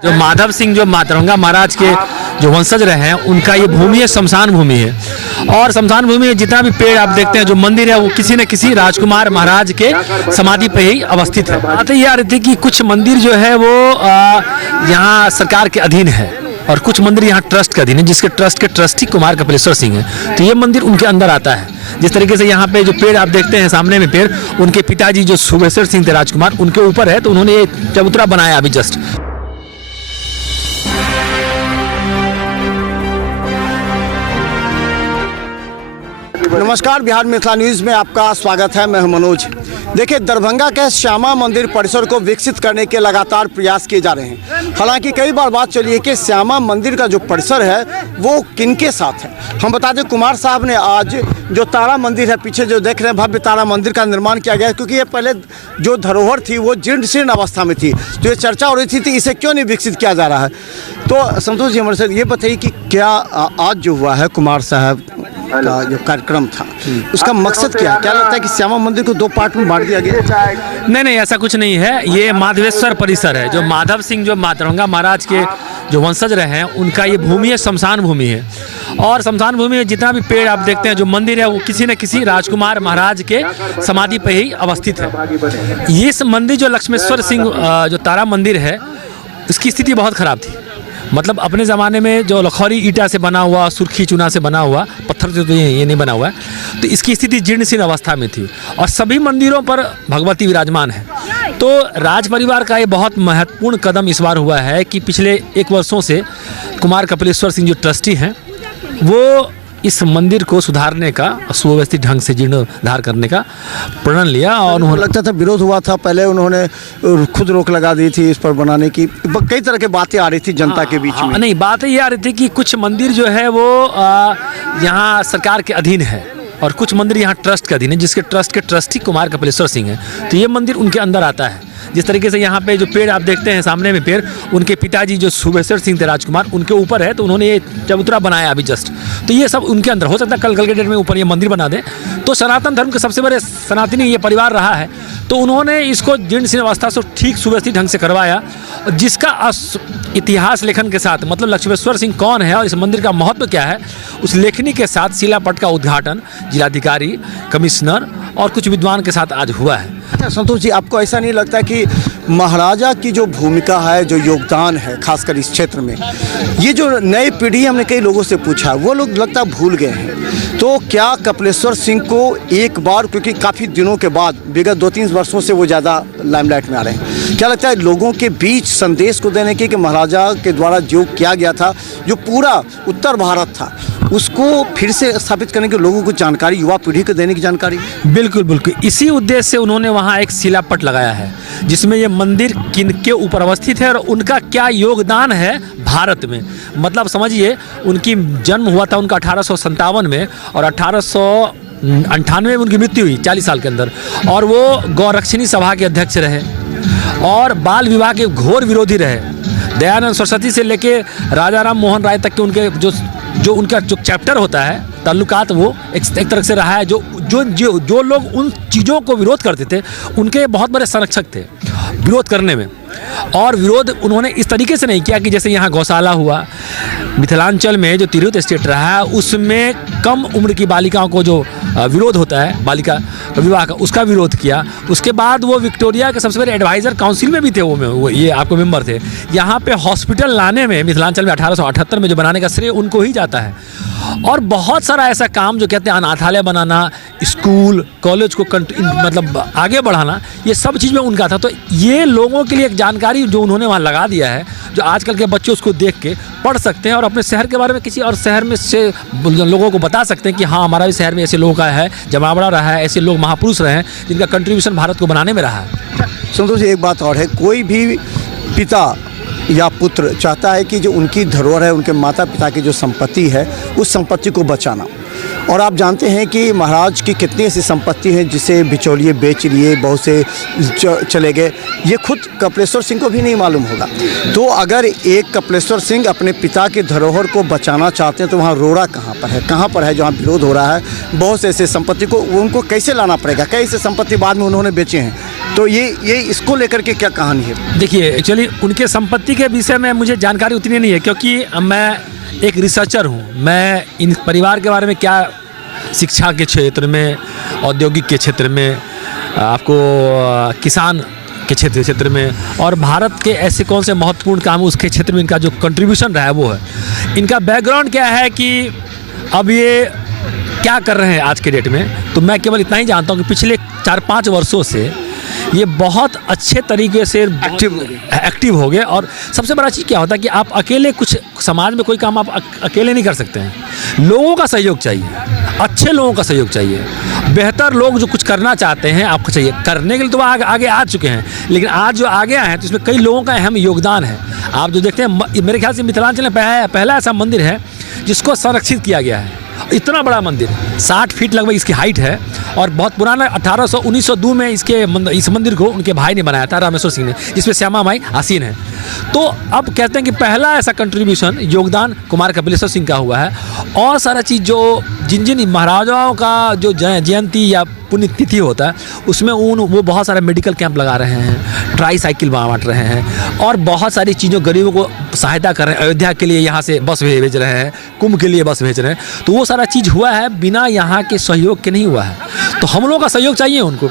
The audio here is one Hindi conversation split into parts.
जो माधव सिंह जो मातरंगा महाराज के जो वंशज रहे हैं उनका ये भूमि है, शमशान भूमि है। और शमशान भूमि में जितना भी पेड़ आप देखते हैं, जो मंदिर है, वो किसी न किसी राजकुमार महाराज के समाधि पे ही अवस्थित है। बात ये आ रही थी कि कुछ मंदिर जो है वो यहाँ सरकार के अधीन है और कुछ मंदिर यहाँ ट्रस्ट के अधीन है, जिसके ट्रस्ट के ट्रस्टी कुमार कपिलेश्वर सिंह है। तो ये मंदिर उनके अंदर आता है। जिस तरीके से यहाँ पे जो पेड़ आप देखते हैं सामने में पेड़, उनके पिताजी जो सुबेश्वर सिंह थे राजकुमार, उनके ऊपर है। तो उन्होंने ये चबूतरा बनाया अभी जस्ट। नमस्कार, बिहार मिथिला न्यूज़ में आपका स्वागत है। मैं हूं मनोज। देखिए, दरभंगा के श्यामा मंदिर परिसर को विकसित करने के लगातार प्रयास किए जा रहे हैं। हालांकि कई बार बात चली है कि श्यामा मंदिर का जो परिसर है वो किनके साथ है। हम बता दें, कुमार साहब ने आज जो तारा मंदिर है, पीछे जो देख रहे हैं भव्य तारा मंदिर का निर्माण किया गया है, क्योंकि ये पहले जो धरोहर थी वो जीर्ण शीर्ण अवस्था में थी। तो ये चर्चा हो रही थी इसे क्यों नहीं विकसित किया जा रहा है। तो संतोष जी, हमारे साथ ये बताइए कि क्या आज जो हुआ है कुमार साहब का जो कार्यक्रम था, उसका मकसद क्या है? क्या लगता है कि श्यामा मंदिर को दो पार्ट में बांट दिया गया? नहीं, ऐसा कुछ नहीं है। ये माधवेश्वर परिसर है। जो माधव सिंह जो मातरंगा महाराज के जो वंशज रहे हैं उनका ये भूमि है, शमशान भूमि है। और शमशान भूमि में जितना भी पेड़ आप देखते हैं, जो मंदिर है, वो किसी न किसी राजकुमार महाराज के समाधि पे ही अवस्थित है। ये मंदिर जो लक्ष्मेश्वर सिंह जो तारा मंदिर है, उसकी स्थिति बहुत खराब थी। मतलब अपने ज़माने में जो लखौरी ईटा से बना हुआ, सुर्खी चूना से बना हुआ, पत्थर से तो ये नहीं बना हुआ है। तो इसकी स्थिति जीर्ण शीर्ण अवस्था में थी और सभी मंदिरों पर भगवती विराजमान है। तो राज परिवार का ये बहुत महत्वपूर्ण कदम इस बार हुआ है कि पिछले 1 वर्षों से कुमार कपिलेश्वर सिंह जो ट्रस्टी हैं, वो इस मंदिर को सुधारने का, सुव्यवस्थित ढंग से जीर्णोद्धार करने का प्रण लिया। और उन्होंने लगता था विरोध हुआ था, पहले उन्होंने खुद रोक लगा दी थी इस पर बनाने की, कई तरह की बातें आ रही थी जनता के बीच में। नहीं, बात ये आ रही थी कि कुछ मंदिर जो है वो यहाँ सरकार के अधीन है और कुछ मंदिर यहाँ ट्रस्ट के अधीन है, जिसके ट्रस्ट के ट्रस्टी कुमार कपिलेश्वर सिंह है। तो ये मंदिर उनके अंदर आता है। जिस तरीके से यहाँ पे जो पेड़ आप देखते हैं सामने में पेड़, उनके पिताजी जो सुबेश्वर सिंह थे राजकुमार, उनके ऊपर है। तो उन्होंने ये चबूतरा बनाया अभी जस्ट। तो ये सब उनके अंदर हो सकता है कल के डेट में ऊपर ये मंदिर बना दें। तो सनातन धर्म के सबसे बड़े सनातनी ये परिवार रहा है। तो उन्होंने इसको जीर्ण शीर्ण अवस्था से ठीक सुव्यवस्थित ढंग से करवाया, जिसका इतिहास लेखन के साथ, मतलब लक्ष्मेश्वर सिंह कौन है और इस मंदिर का महत्व क्या है, उस लेखनी के साथ शिलापट का उद्घाटन जिलाधिकारी, कमिश्नर और कुछ विद्वान के साथ आज हुआ है। अच्छा संतोष जी, आपको ऐसा नहीं लगता कि महाराजा की जो भूमिका है, जो योगदान है, खासकर इस क्षेत्र में, ये जो नई पीढ़ी, हमने कई लोगों से पूछा, वो लोग लगता भूल गए हैं। तो क्या कपिलेश्वर सिंह को एक बार, क्योंकि काफ़ी दिनों के बाद, विगत 2-3 वर्षों से वो ज़्यादा लाइमलाइट में आ रहे हैं, क्या लगता है लोगों के बीच संदेश को देने के कि महाराजा के द्वारा जो किया गया था, जो पूरा उत्तर भारत था, उसको फिर से स्थापित करने के, लोगों को जानकारी, युवा पीढ़ी को देने की जानकारी? बिल्कुल। इसी उद्देश्य से उन्होंने वहाँ एक शिलापट लगाया है, जिसमें ये मंदिर किनके ऊपर अवस्थित है और उनका क्या योगदान है भारत में। मतलब समझिए, उनकी जन्म हुआ था उनका 1857 में और 1898 में उनकी मृत्यु हुई 40 साल के अंदर। और वो गौरक्षिणी सभा के अध्यक्ष रहे और बाल विवाह के घोर विरोधी रहे। दयानंद सरस्वती से लेके राजा राम मोहन राय तक के उनके जो उनका जो चैप्टर होता है, ताल्लुकात, वो एक तरह से रहा है। जो लोग उन चीज़ों को विरोध करते थे, उनके बहुत बड़े संरक्षक थे विरोध करने में। और विरोध उन्होंने इस तरीके से नहीं किया कि जैसे यहाँ गौशाला हुआ, मिथिलांचल में जो तिरहुत स्टेट रहा है, उसमें कम उम्र की बालिकाओं को जो विरोध होता है बालिका विवाह का, उसका विरोध किया। उसके बाद वो विक्टोरिया के सबसे बड़े एडवाइज़र काउंसिल में भी थे, वो ये आपको मेंबर थे। यहाँ पे हॉस्पिटल लाने में मिथिलांचल में 1878 में जो बनाने का श्रेय उनको ही जाता है। और बहुत सारा ऐसा काम जो कहते हैं, अनाथालय बनाना, स्कूल कॉलेज को मतलब आगे बढ़ाना, ये सब चीज़ में उनका था। तो ये लोगों के लिए एक जानकारी जो उन्होंने वहाँ लगा दिया है, जो आजकल के बच्चे उसको देख के पढ़ सकते हैं और अपने शहर के बारे में किसी और शहर में से लोगों को बता सकते हैं कि हाँ, हमारा भी शहर में ऐसे लोगों का है, जमावड़ा रहा है, ऐसे लोग महापुरुष रहे हैं जिनका कंट्रीब्यूशन भारत को बनाने में रहा है। संतोष जी, एक बात और है, कोई भी पिता या पुत्र चाहता है कि जो उनकी धरोहर है, उनके माता पिता की जो संपत्ति है, उस संपत्ति को बचाना। और आप जानते हैं कि महाराज की कितनी ऐसी संपत्ति है जिसे बिचौलिए बेच लिए, बहुत से चले गए, ये खुद कपिलेश्वर सिंह को भी नहीं मालूम होगा। तो अगर एक कपिलेश्वर सिंह अपने पिता की धरोहर को बचाना चाहते हैं तो वहाँ रोड़ा कहाँ पर है जहाँ विरोध हो रहा है? बहुत से ऐसे संपत्ति को उनको कैसे लाना पड़ेगा? कई ऐसे संपत्ति बाद में उन्होंने बेचे हैं, तो ये इसको लेकर के क्या कहानी है? देखिए, एक्चुअली उनके संपत्ति के विषय में मुझे जानकारी उतनी नहीं है, क्योंकि मैं एक रिसर्चर हूँ। मैं इन परिवार के बारे में क्या, शिक्षा के क्षेत्र में, औद्योगिक के क्षेत्र में, आपको किसान के क्षेत्र में, और भारत के ऐसे कौन से महत्वपूर्ण काम उसके क्षेत्र में इनका जो कंट्रीब्यूशन रहा है वो है। इनका बैकग्राउंड क्या है कि अब ये क्या कर रहे हैं आज के डेट में, तो मैं केवल इतना ही जानता हूँ कि पिछले 4-5 वर्षों से ये बहुत अच्छे तरीके से एक्टिव हो गए। और सबसे बड़ा चीज़ क्या होता है कि आप अकेले कुछ समाज में कोई काम आप अकेले नहीं कर सकते हैं। लोगों का सहयोग चाहिए, अच्छे लोगों का सहयोग चाहिए, बेहतर लोग जो कुछ करना चाहते हैं आपको चाहिए। करने के लिए तो आगे आ चुके हैं, लेकिन आज जो आगे आए हैं तो इसमें कई लोगों का अहम योगदान है। आप जो देखते हैं, मेरे ख्याल से मिथिलांचल में पहला ऐसा मंदिर है जिसको संरक्षित किया गया है। इतना बड़ा मंदिर, 60 फीट लगभग इसकी हाइट है, और बहुत पुराना 1902 में इस मंदिर को उनके भाई ने बनाया था, रामेश्वर सिंह ने, जिसमें श्यामा माई आसीन है। तो अब कहते हैं कि पहला ऐसा कंट्रीब्यूशन, योगदान कुमार कपिलेश्वर सिंह का हुआ है। और सारा चीज़ जो जिन महाराजाओं का जो जयंती या पुण्यतिथि होता है उसमें वो बहुत सारे मेडिकल कैंप लगा रहे हैं, ट्राई साइकिल बांट रहे हैं, और बहुत सारी चीज़ों गरीबों को सहायता कर रहे हैं। अयोध्या के लिए यहाँ से बस भेज रहे हैं, कुंभ के लिए बस भेज रहे हैं। तो वो सारा चीज़ हुआ है बिना यहाँ के सहयोग के नहीं हुआ है। तो हम लोगों का सहयोग चाहिए उनको,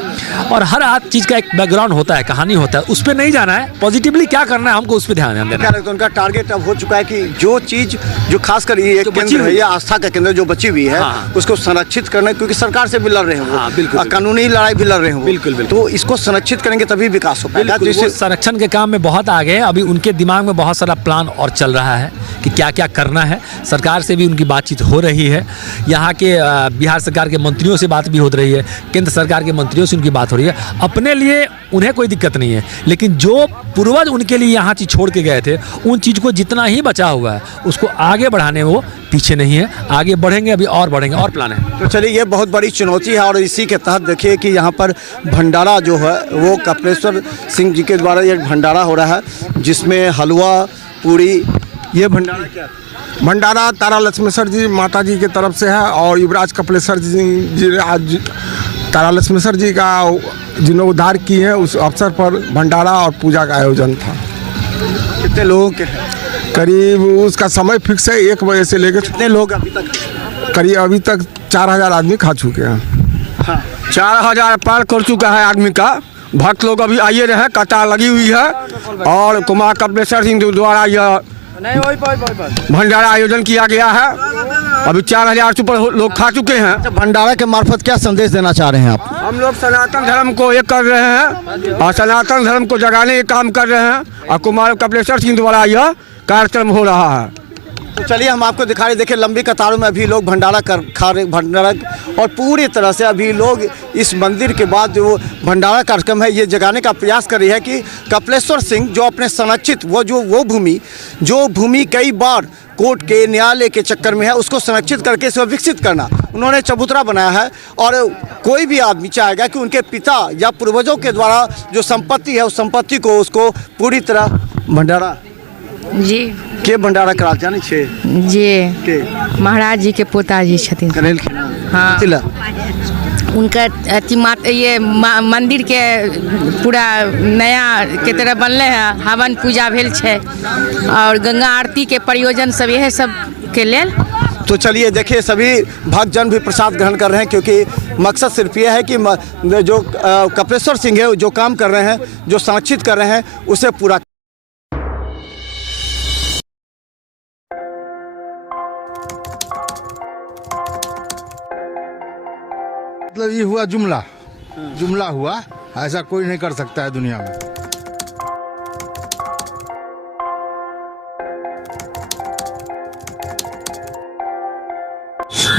और हर चीज़ का एक बैकग्राउंड होता है, कहानी होता है, उस पर नहीं जाना है, पॉजिटिवली क्या करना है हमको उस पर ध्यान देना है। तो उनका टारगेट अब हो चुका है कि जो चीज़ जो खासकर ये केंद्र है या आस्था का केंद्र जो बची हुई है उसको संरक्षित करना, क्योंकि सरकार से भी लड़ रहे हैं, कानूनी लड़ाई भी लड़ रहे हैं। बिल्कुल। तो इसको संरक्षित करेंगे तभी विकास हो पाएगा। तो संरक्षण के काम में बहुत आगे हैं। अभी उनके दिमाग में बहुत सारा प्लान और चल रहा है कि क्या क्या करना है। सरकार से भी उनकी बातचीत हो रही है, यहाँ के बिहार सरकार के मंत्रियों से बात भी हो रही है, केंद्र सरकार के मंत्रियों से उनकी बात हो रही है। अपने लिए उन्हें कोई दिक्कत नहीं है, लेकिन जो पूर्वज उनके लिए यहाँ चीज़ छोड़ के गए थे उन चीज़ को जितना ही बचा हुआ है उसको आगे बढ़ाने में वो पीछे नहीं है, आगे बढ़ेंगे, अभी और बढ़ेंगे, और प्लान है। तो चलिए, ये बहुत बड़ी चुनौती है, और इसी के तहत देखिए कि यहाँ पर भंडारा जो है वो कपिलेश्वर सिंह जी के द्वारा ये भंडारा हो रहा है, जिसमें हलवा पूड़ी, ये भंडारा क्या है? भंडारा तारा लक्ष्मेश्वर जी माता जी की तरफ से है, और युवराज कपिलेश्वर जी आज तारा लक्ष्मेश्वर जी का जिन्होंने उद्धार किए हैं उस अवसर पर भंडारा और पूजा का आयोजन था। कितने लोगों के? करीब उसका समय फिक्स है, 1 बजे से लेकर कितने लोग अभी तक? करीब अभी तक 4000 आदमी खा चुके हैं। हाँ। 4000 पार कर चुका है आदमी का। भक्त लोग अभी आइए रहे, कतार लगी हुई है, और कुमार कपिलेश्वर सिंह द्वारा यह भंडारा आयोजन किया गया है। अभी 4000 से ऊपर लोग खा चुके हैं। भंडारा के मार्फत क्या संदेश देना चाह रहे हैं आप? हम लोग सनातन धर्म को एक कर रहे हैं, और सनातन धर्म को जगाने का काम कर रहे हैं, और कुमार कपिलेश्वर सिंह द्वारा यह कार्यक्रम हो रहा है। तो चलिए, हम आपको दिखा रहे, देखिए लंबी कतारों में अभी लोग भंडारा खा रहे, भंडारा, और पूरी तरह से अभी लोग इस मंदिर के बाद जो भंडारा कार्यक्रम है ये जगाने का प्रयास कर रही है कि कपिलेश्वर सिंह जो अपने संरक्षित वो भूमि कई बार कोर्ट के न्यायालय के चक्कर में है, उसको संरक्षित करके इसको विकसित करना उन्होंने चबूतरा बनाया है। और कोई भी आदमी चाहेगा कि उनके पिता या पूर्वजों के द्वारा जो संपत्ति है उस संपत्ति को उसको पूरी तरह भंडारा जी के भंडारा करा जाने छे जी के महाराज जी के पोताजी छथिन। करेल के हाँ, तिला उनका ये मंदिर के पूरा नया के तरह बनले है, हवन पूजा भेल छे, और गंगा आरती के प्रयोजन सब यह सब के लेल। तो चलिए देखिए, सभी भक्तजन भी प्रसाद ग्रहण कर रहे हैं, क्योंकि मकसद सिर्फ ये है कि जो कपिलेश्वर सिंह है जो काम कर रहे हैं, जो संरक्षित कर रहे हैं, उसे पूरा। मतलब ये हुआ जुमला हुआ, ऐसा कोई नहीं कर सकता है दुनिया में।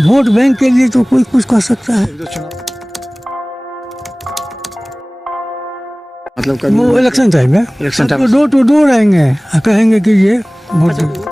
वोट बैंक के लिए तो कोई कुछ कर सकता है, मतलब वो इलेक्शन टाइम में डोर टू डोर आएंगे, कहेंगे कि ये वोट